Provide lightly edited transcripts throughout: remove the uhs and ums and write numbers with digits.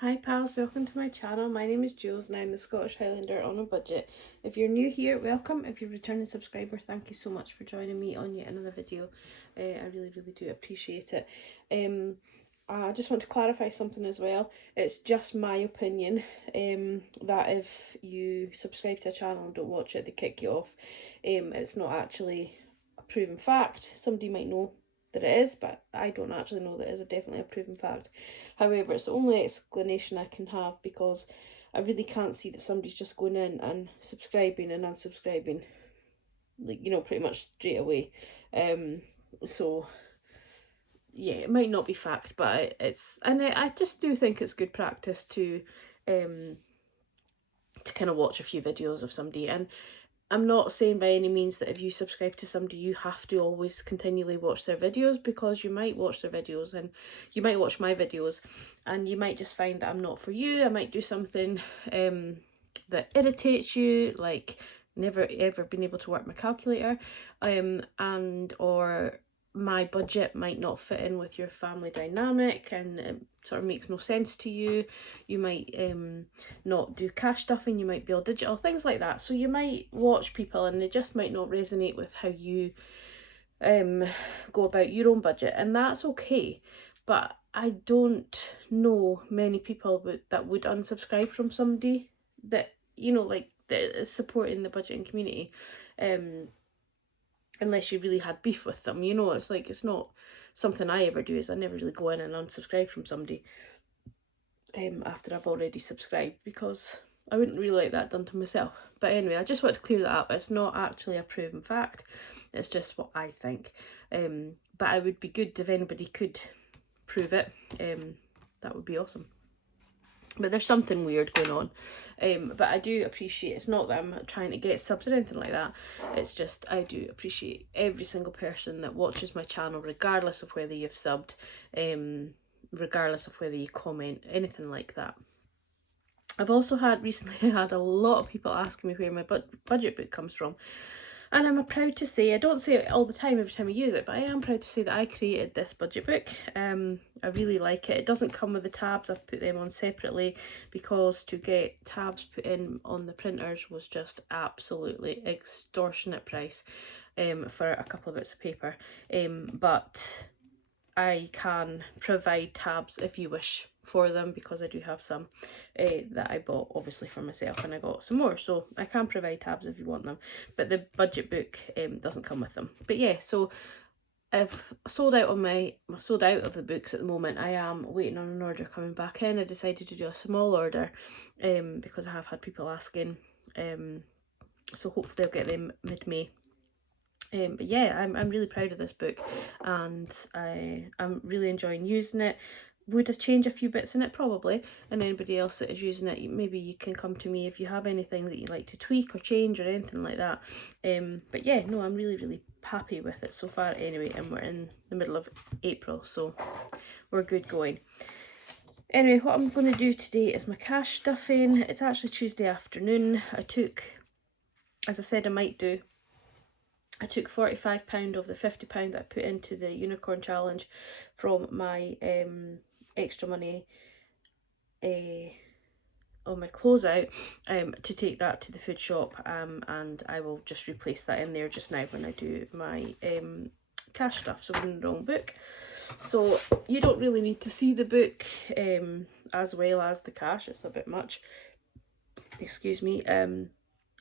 Hi pals, welcome to my channel. My name is Julz and I'm the Scottish Highlander on a budget. If you're new here, welcome. If you're a returning subscriber, thank you so much for joining me on yet another video. I really do appreciate it. I just want to clarify something as well. It's just my opinion that if you subscribe to a channel and don't watch it, they kick you off. It's not actually a proven fact. Somebody might know that it is, but I don't actually know that it is definitely a proven fact. However, it's the only explanation I can have because I really can't see that somebody's just going in and subscribing and unsubscribing, like, you know, pretty much straight away. So yeah, it might not be fact, but I just do think it's good practice to kind of watch a few videos of somebody. And I'm not saying by any means that if you subscribe to somebody you have to always continually watch their videos, because you might watch their videos and you might watch my videos and you might just find that I'm not for you. I might do something that irritates you, like never ever been able to work my calculator, and or my budget might not fit in with your family dynamic and it sort of makes no sense to you. You might not do cash stuffing, you might be all digital, things like that. So you might watch people and they just might not resonate with how you go about your own budget, and that's okay. But I don't know many people that would unsubscribe from somebody that, you know, like, that is supporting the budgeting community, unless you really had beef with them. You know, it's like, it's not something I ever do, is I never really go in and unsubscribe from somebody after I've already subscribed, because I wouldn't really like that done to myself. But anyway, I just want to clear that up. It's not actually a proven fact, it's just what I think. But it would be good if anybody could prove it. That would be awesome. But there's something weird going on. But I do appreciate, it's not that I'm trying to get subs or anything like that, it's just I do appreciate every single person that watches my channel, regardless of whether you've subbed, regardless of whether you comment, anything like that. I've also recently had a lot of people asking me where my budget book comes from. And I'm proud to say, I don't say it all the time every time I use it, but I am proud to say that I created this budget book. I really like it. It doesn't come with the tabs, I've put them on separately, because to get tabs put in on the printers was just absolutely extortionate price for a couple of bits of paper. But I can provide tabs if you wish for them, because I do have some that I bought obviously for myself, and I got some more, so I can provide tabs if you want them, but the budget book doesn't come with them. But yeah, so I've sold out of the books at the moment. I am waiting on an order coming back in. I decided to do a small order because I have had people asking, so hopefully I'll get them mid-May. But yeah, I'm really proud of this book, and I'm really enjoying using it. Would I change a few bits in it? Probably. And anybody else that is using it, maybe you can come to me if you have anything that you'd like to tweak or change or anything like that. But yeah, no, I'm really happy with it so far anyway, and we're in the middle of April, so we're good going. Anyway, what I'm going to do today is my cash stuffing. It's actually Tuesday afternoon. I took, as I said I might do, I took £45 of the £50 that I put into the unicorn challenge from my extra money on my closeout to take that to the food shop, and I will just replace that in there just now when I do my cash stuff. So we're in the wrong book, so you don't really need to see the book as well as the cash. It's a bit much, excuse me.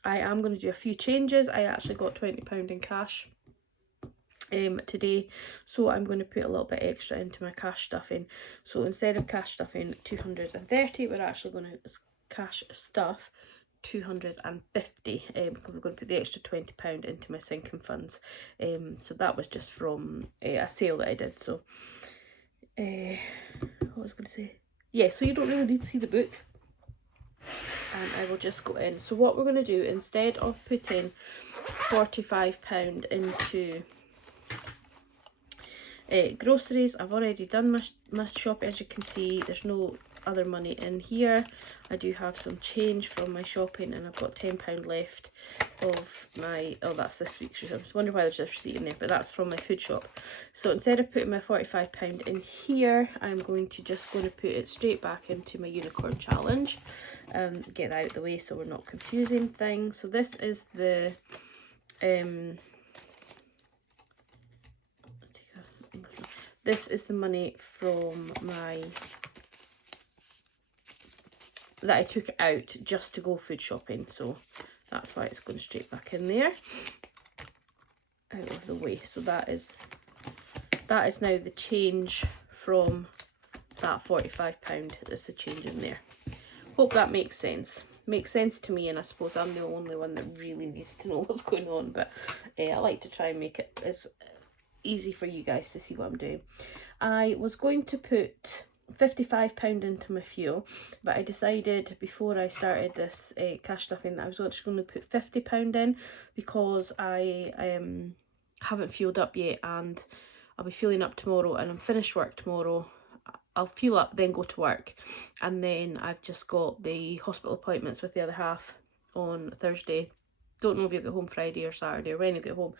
I am going to do a few changes. I actually got £20 in cash today, so I'm going to put a little bit extra into my cash stuffing. So instead of cash stuffing 230, we're actually going to cash stuff 250, because we're going to put the extra £20 into my sinking funds. So that was just from a sale that I did. So what was I going to say? Yeah, so you don't really need to see the book, and I will just go in. So what we're going to do, instead of putting £45 into Groceries, I've already done my shop. As you can see, there's no other money in here. I do have some change from my shopping, and I've got £10 left of my, oh, that's this week's receipt. I was wondering why there's a receipt in there, but that's from my food shop. So instead of putting my £45 in here, I'm going to put it straight back into my unicorn challenge. Get that out of the way so we're not confusing things. So this is the this is the money from my, that I took out just to go food shopping, so that's why it's going straight back in there, out of the way. So that is now the change from that £45. That's the change in there. Hope that makes sense. Makes sense to me, and I suppose I'm the only one that really needs to know what's going on, but I like to try and make it as easy for you guys to see what I'm doing. I was going to put £55 into my fuel, but I decided before I started this cash stuffing that I was just going to put £50 in, because I haven't fueled up yet, and I'll be fueling up tomorrow, and I'm finished work tomorrow. I'll fuel up, then go to work, and then I've just got the hospital appointments with the other half on Thursday. Don't know if you'll get home Friday or Saturday or when you get home,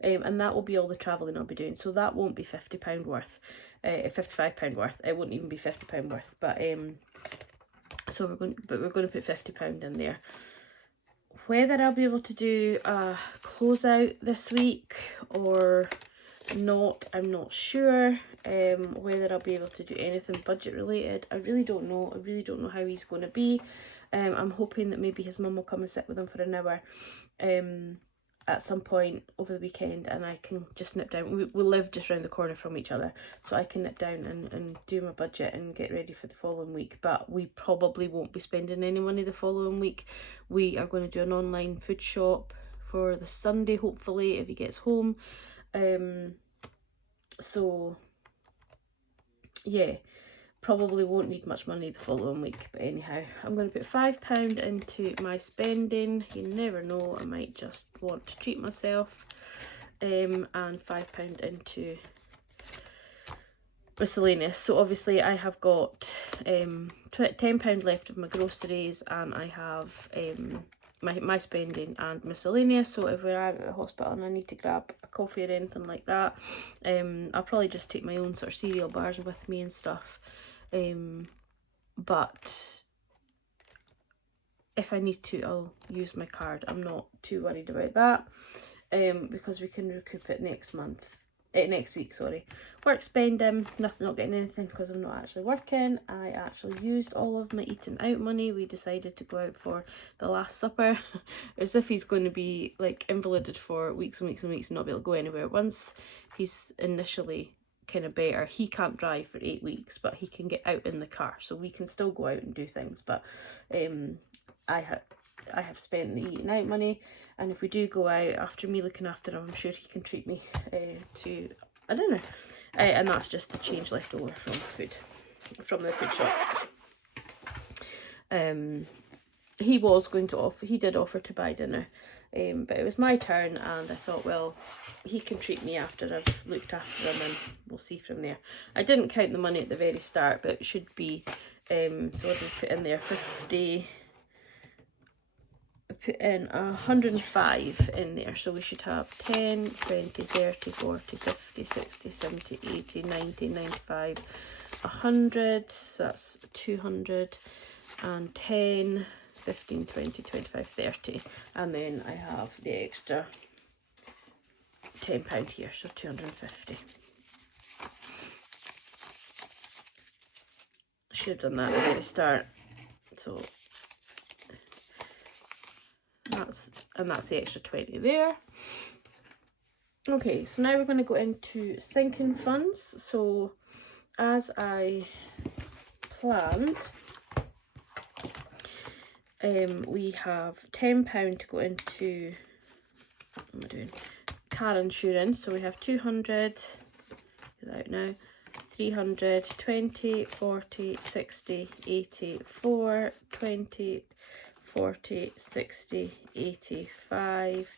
and that will be all the travelling I'll be doing. So that won't be £50 worth, £55 worth. It won't even be £50 worth. But so we're going to put £50 in there. Whether I'll be able to do a closeout this week or not, I'm not sure. Whether I'll be able to do anything budget related, I really don't know. I really don't know how he's going to be. I'm hoping that maybe his mum will come and sit with him for an hour at some point over the weekend, and I can just nip down. We live just around the corner from each other, so I can nip down and do my budget and get ready for the following week. But we probably won't be spending any money the following week. We are going to do an online food shop for the Sunday, hopefully, if he gets home. So yeah, probably won't need much money the following week, but anyhow, I'm going to put £5 into my spending. You never know, I might just want to treat myself, and £5 into miscellaneous. So obviously I have got £10 left of my groceries, and I have my spending and miscellaneous. So if we're at the hospital and I need to grab a coffee or anything like that, I'll probably just take my own sort of cereal bars with me and stuff. But if I need to, I'll use my card. I'm not too worried about that, because we can recoup it next week, sorry. Work spending, not getting anything because I'm not actually working. I actually used all of my eating out money. We decided to go out for the Last Supper, as if he's going to be like invalided for weeks and weeks and weeks and not be able to go anywhere. Once he's initially kind of better, he can't drive for 8 weeks, but he can get out in the car, so we can still go out and do things. But I have spent the eating out money, and if we do go out, after me looking after him, I'm sure he can treat me to a dinner, and that's just the change left over from the food shop. He did offer to buy dinner, but it was my turn, and I thought, well, he can treat me after I've looked after him, and we'll see from there. I didn't count the money at the very start, but it should be, so what did I put in there? 50, I put in 105 in there, so we should have 10, 20, 30, 40, 50, 60, 70, 80, 90, 95, 100, so that's 210, 15, 20, 25, 30, and then I have the extra £10 here, so 250. I should have done that at the very start. So that's the extra 20 there. Okay, so now we're going to go into sinking funds. So as I planned, we have £10 to go into, what am I doing, car insurance. So we have 200, get that out now, 300, 20, 40, 60, 80, 4, 20, 40, 60, 85,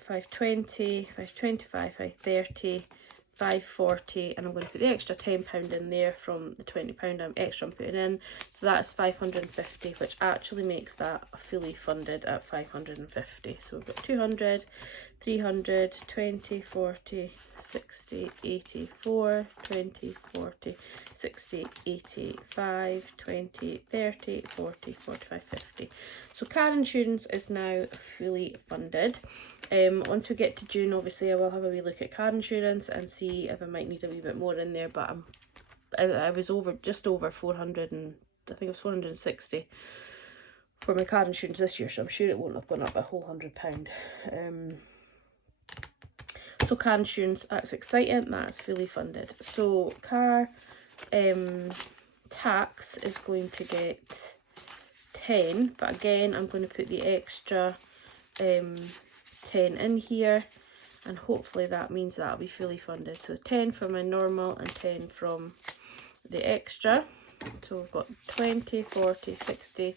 520, 525, 530, 540, and I'm going to put the extra £10 in there from the £20 I'm putting in, so that's 550, which actually makes that fully funded at 550. So we've got 200, 300, 20, 40, 60, 80, 4, 20, 40, 60, 80, 5, 20, 30, 40, 45, 50. So car insurance is now fully funded. Once we get to June, obviously I will have a wee look at car insurance and see if I might need a wee bit more in there, but I was just over 400, and I think it was 460 for my car insurance this year, so I'm sure it won't have gone up a whole £100. So car insurance, that's exciting, that's fully funded. So car tax is going to get 10, but again I'm going to put the extra 10 in here, and hopefully that means that'll be fully funded. So 10 from my normal and 10 from the extra. So we've got 20, 40, 60,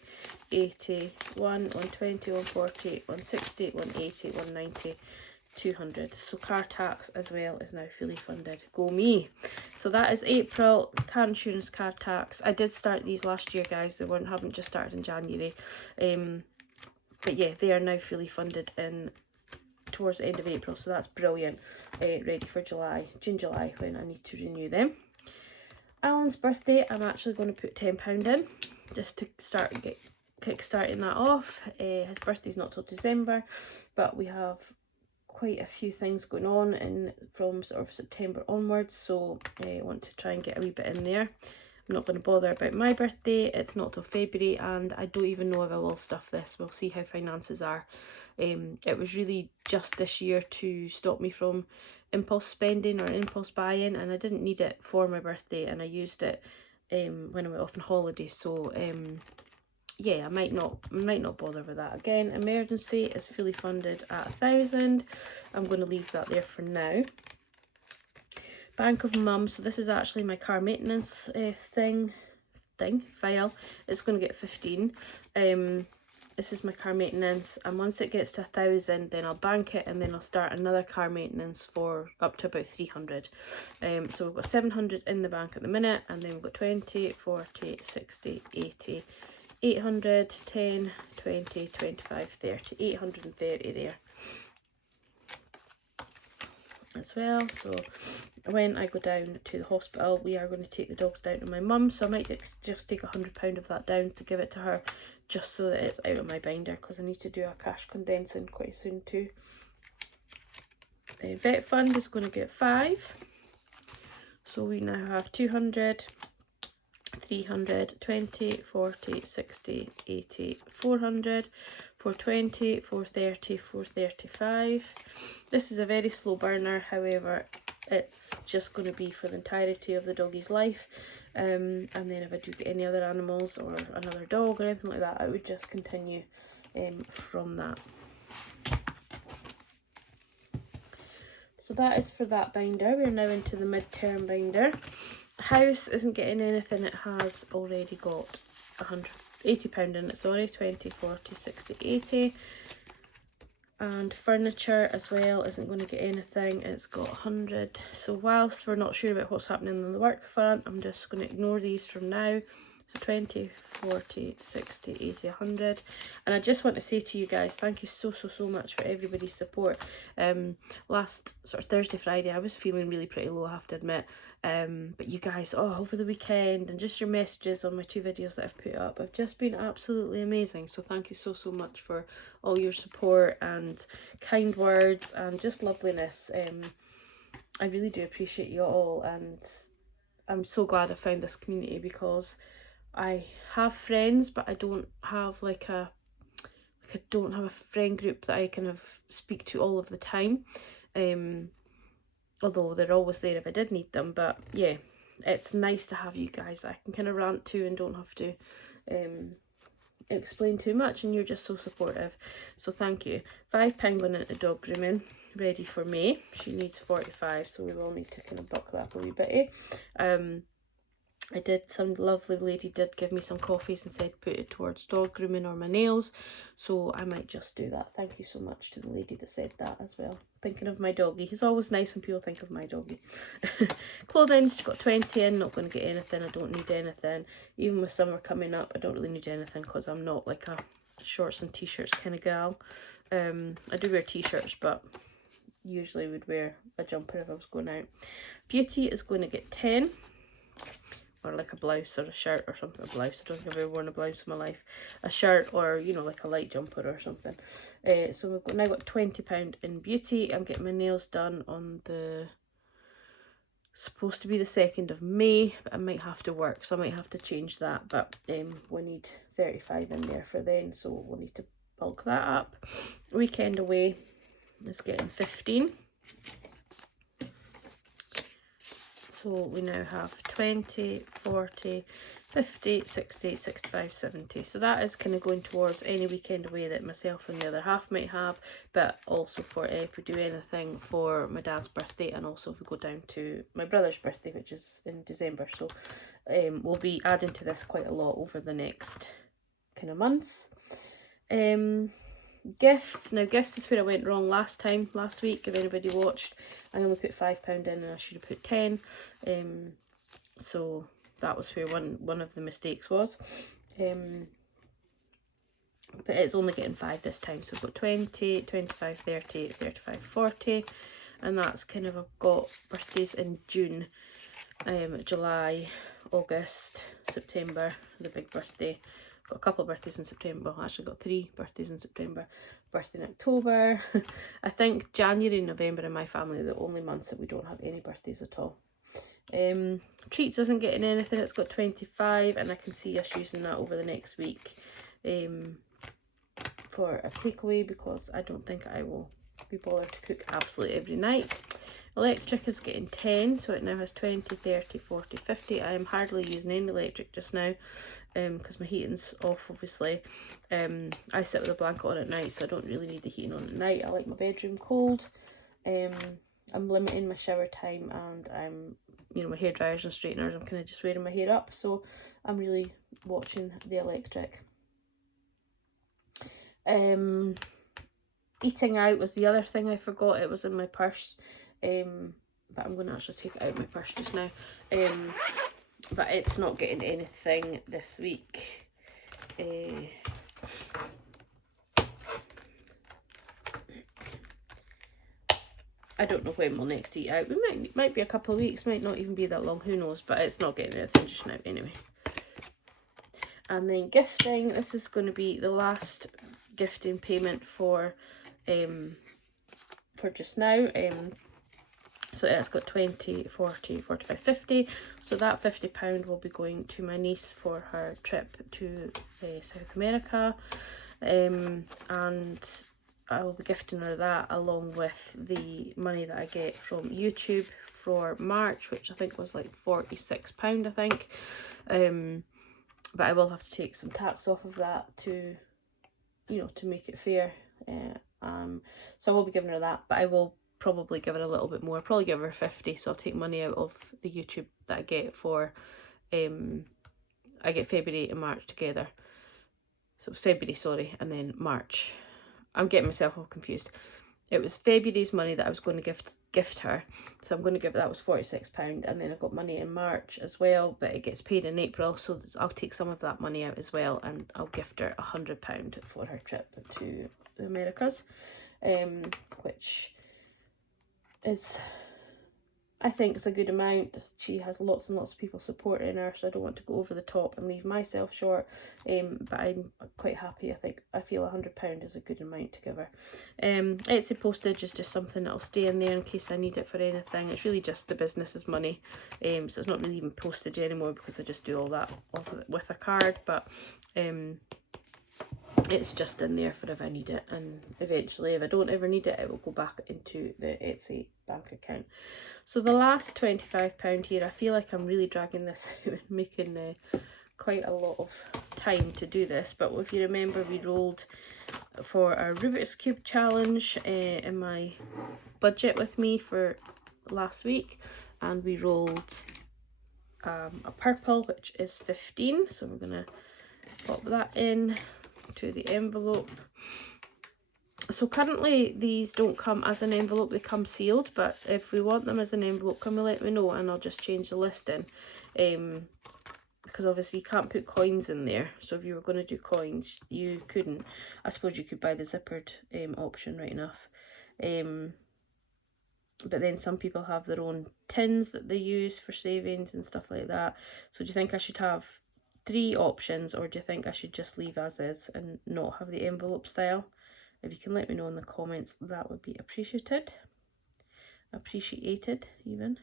80, 120, 140, 160, 180, 190, 200. So car tax as well is now fully funded. Go me. So that is April, car insurance, car tax. I did start these last year, guys. They haven't just started in January. But yeah, they are now fully funded in towards the end of April, so that's brilliant. Ready for June, July, when I need to renew them. Alan's birthday, I'm actually going to put £10 in, just to kick-starting that off. His birthday's not till December, but we have quite a few things going on from sort of September onwards, so I want to try and get a wee bit in there. I'm not going to bother about my birthday, it's not till February, and I don't even know if I will stuff this. We'll see how finances are. It was really just this year to stop me from impulse spending or impulse buying, and I didn't need it for my birthday, and I used it when I went off on holiday. So yeah, I might not bother with that. Again, emergency is fully funded at 1,000. I'm going to leave that there for now. Bank of Mum, so this is actually my car maintenance file. It's going to get 15. This is my car maintenance, and once it gets to 1,000, then I'll bank it, and then I'll start another car maintenance for up to about 300. So we've got 700 in the bank at the minute, and then we've got 20, 40, 60, 80, 800, 10, 20, 25, 30, 830 there as well. So when I go down to the hospital, we are going to take the dogs down to my mum, so I might just take £100 of that down to give it to her, just so that it's out of my binder, because I need to do a cash condensing quite soon too. The vet fund is going to get 5, so we now have 200, 300, 20, 40, 60, 80, 400, 420, 430, 435. This is a very slow burner, however, it's just going to be for the entirety of the doggie's life. And then if I do get any other animals or another dog or anything like that, I would just continue from that. So that is for that binder. We're now into the mid-term binder. House isn't getting anything, it has already got £180 in it, sorry, 20, 40, 60, 80. And furniture as well isn't going to get anything, it's got 100. So whilst we're not sure about what's happening on the work front, I'm just going to ignore these from now. So 20, 40, 60, 80, 100. And I just want to say to you guys, thank you so much for everybody's support. Last sort of Thursday, Friday, I was feeling really pretty low, I have to admit. But you guys, over the weekend, and just your messages on my 2 videos that I've put up have just been absolutely amazing. So thank you so much for all your support and kind words and just loveliness. I really do appreciate you all, and I'm so glad I found this community, because I have friends, but I don't have I don't have a friend group that I kind of speak to all of the time. Although they're always there if I did need them. But yeah, it's nice to have you guys I can kind of rant to and don't have to explain too much, and you're just so supportive. So thank you. 5 penguin into dog grooming, ready for May. She needs 45, so we will need to kind of buck that a wee bit. Some lovely lady did give me some coffees and said put it towards dog grooming or my nails, so I might just do that. Thank you so much to the lady that said that as well. Thinking of my doggie. It's always nice when people think of my doggie. Clothing, she got 20 in, not going to get anything, I don't need anything. Even with summer coming up, I don't really need anything because I'm not like a shorts and t-shirts kind of gal. I do wear t-shirts, but usually would wear a jumper if I was going out. Beauty is going to get 10. Or like a blouse or a shirt or something. A blouse, I don't think I've ever worn a blouse in my life. A shirt or, you know, like a light jumper or something. So we've now got £20 in beauty. I'm getting my nails done on the, supposed to be the 2nd of May, but I might have to work, so I might have to change that. But we need 35 in there for then, so we'll need to bulk that up. Weekend away is getting 15. So we now have 20, 40, 50, 60, 65, 70. So that is kind of going towards any weekend away that myself and the other half might have, but also for if we do anything for my dad's birthday, and also if we go down to my brother's birthday, which is in December. So we'll be adding to this quite a lot over the next kind of months. Gifts. Now gifts is where I went wrong last week. If anybody watched, I only put £5 in and I should have put 10. So that was where one of the mistakes was. But it's only getting 5 this time, so I've got 20, 25, 30, 35, 40, and that's kind of, I've got birthdays in June, July, August, September, the big birthday. Got a couple of birthdays in September. Well, actually got 3 birthdays in September. Birthday in October. I think January and November in my family are the only months that we don't have any birthdays at all. Treats isn't getting anything. It's got 25, and I can see us using that over the next week for a takeaway, because I don't think I will be bothered to cook absolutely every night. Electric is getting 10, so it now has 20, 30, 40, 50. I am hardly using any electric just now because my heating's off, obviously. I sit with a blanket on at night, so I don't really need the heating on at night. I like my bedroom cold. I'm limiting my shower time, and I'm, you know, my hair dryers and straighteners, I'm kind of just wearing my hair up, so I'm really watching the electric. Eating out was the other thing I forgot. It was in my purse. But I'm going to actually take it out of my purse just now. But it's not getting anything this week. I don't know when we'll next eat out. We might be a couple of weeks, might not even be that long, who knows, but it's not getting anything just now anyway. And then gifting, this is going to be the last gifting payment for just now. So it's got 20, 40, 45, 50. So that £50 will be going to my niece for her trip to South America. And I will be gifting her that, along with the money that I get from YouTube for March, which I think was like £46, I think. But I will have to take some tax off of that to, you know, to make it fair. So I will be giving her that, but I will probably give her a little bit more. Probably give her 50, so I'll take money out of the YouTube that I get for, I get February and March together. So it's February, sorry, and then March. I'm getting myself all confused. It was February's money that I was going to gift her, so I'm going to give, that was £46, and then I've got money in March as well, but it gets paid in April, so I'll take some of that money out as well, and I'll gift her £100 for her trip to the Americas, which is, I think it's a good amount. She has lots and lots of people supporting her, so I don't want to go over the top and leave myself short. But I'm quite happy. I feel £100 is a good amount to give her. Etsy postage is just something that'll stay in there in case I need it for anything. It's really just the business's money, so it's not really even postage anymore because I just do all that with a card. But it's just in there for if I need it, and eventually if I don't ever need it, it will go back into the Etsy bank account. So the last £25 here, I feel like I'm really dragging this out and making quite a lot of time to do this, but if you remember, we rolled for our Rubik's Cube challenge in my budget with me for last week, and we rolled a purple, which is 15. So we're going to pop that in to the envelope. So currently these don't come as an envelope, they come sealed, but if we want them as an envelope, come and let me know and I'll just change the listing. Because obviously you can't put coins in there, so if you were going to do coins you couldn't. I suppose you could buy the zippered option, right enough. But then some people have their own tins that they use for savings and stuff like that. So do you think I should have 3 options, or do you think I should just leave as is and not have the envelope style? If you can let me know in the comments, that would be appreciated. Appreciated, even.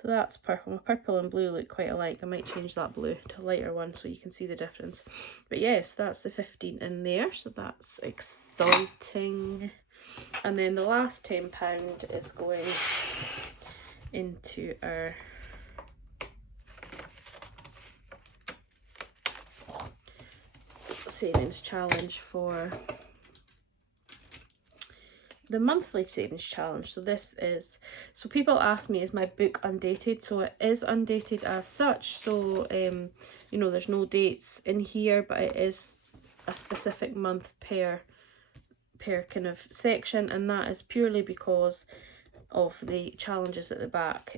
So that's purple. My purple and blue look quite alike. I might change that blue to a lighter one so you can see the difference. But yes, that's the 15 in there, so that's exciting. And then the last £10 is going into our savings challenge for the monthly savings challenge. So this is, so people ask me, is my book undated? So it is undated as such. So you know, there's no dates in here, but it is a specific month per kind of section, and that is purely because of the challenges at the back,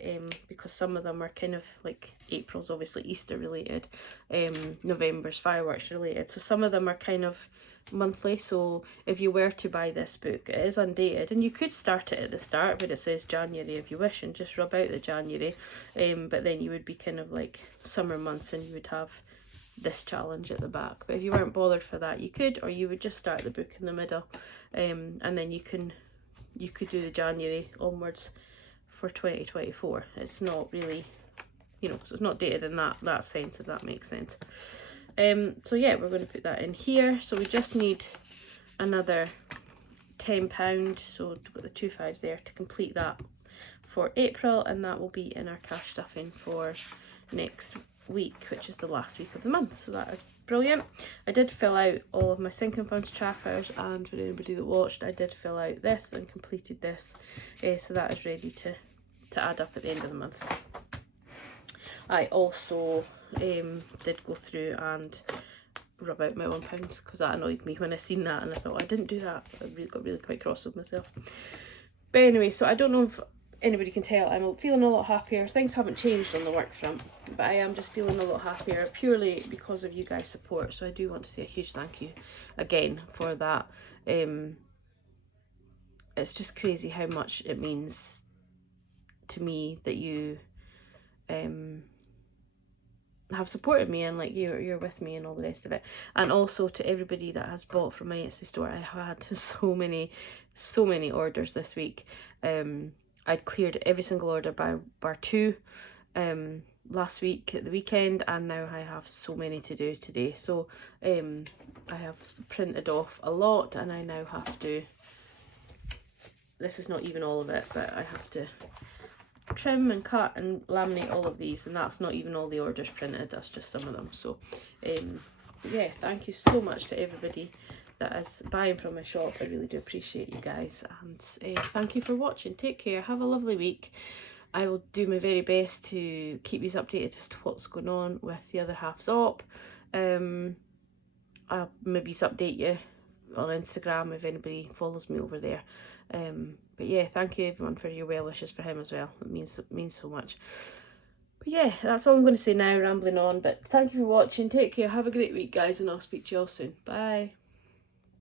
because some of them are kind of like April's obviously Easter related, November's fireworks related, so some of them are kind of monthly. So if you were to buy this book, it is undated, and you could start it at the start where it says January if you wish and just rub out the January, but then you would be kind of like summer months and you would have this challenge at the back. But if you weren't bothered for that, you could, or you would just start the book in the middle, and then you could do the January onwards for 2024. It's not really, you know, so it's not dated in that sense, if that makes sense. So yeah, we're going to put that in here. So we just need another £10, so we've got the 2 5s there to complete that for April, and that will be in our cash stuffing for next week, which is the last week of the month. So that is brilliant. I did fill out all of my sinking funds trackers, and for anybody that watched, I did fill out this and completed this, so that is ready to add up at the end of the month. I also did go through and rub out my £1 because that annoyed me when I seen that, and I thought I didn't do that. I got really quite cross with myself. But anyway, so I don't know if anybody can tell, I'm feeling a lot happier. Things haven't changed on the work front, but I am just feeling a lot happier purely because of you guys' support. So I do want to say a huge thank you again for that. It's just crazy how much it means to me that you have supported me, and like you're with me and all the rest of it. And also to everybody that has bought from my Etsy store. I had so many orders this week. I'd cleared every single order bar 2 last week at the weekend, and now I have so many to do today. So I have printed off a lot, and I now have to, this is not even all of it, but I have to trim and cut and laminate all of these, and that's not even all the orders printed, that's just some of them. So yeah, thank you so much to everybody that is buying from my shop. I really do appreciate you guys, and thank you for watching. Take care, have a lovely week. I will do my very best to keep you updated as to what's going on with the other half's op. I'll maybe update you on Instagram if anybody follows me over there. But yeah, thank you everyone for your well wishes for him as well. It means so much. But yeah, that's all I'm going to say now, rambling on. But thank you for watching. Take care, have a great week guys, and I'll speak to you all soon. Bye.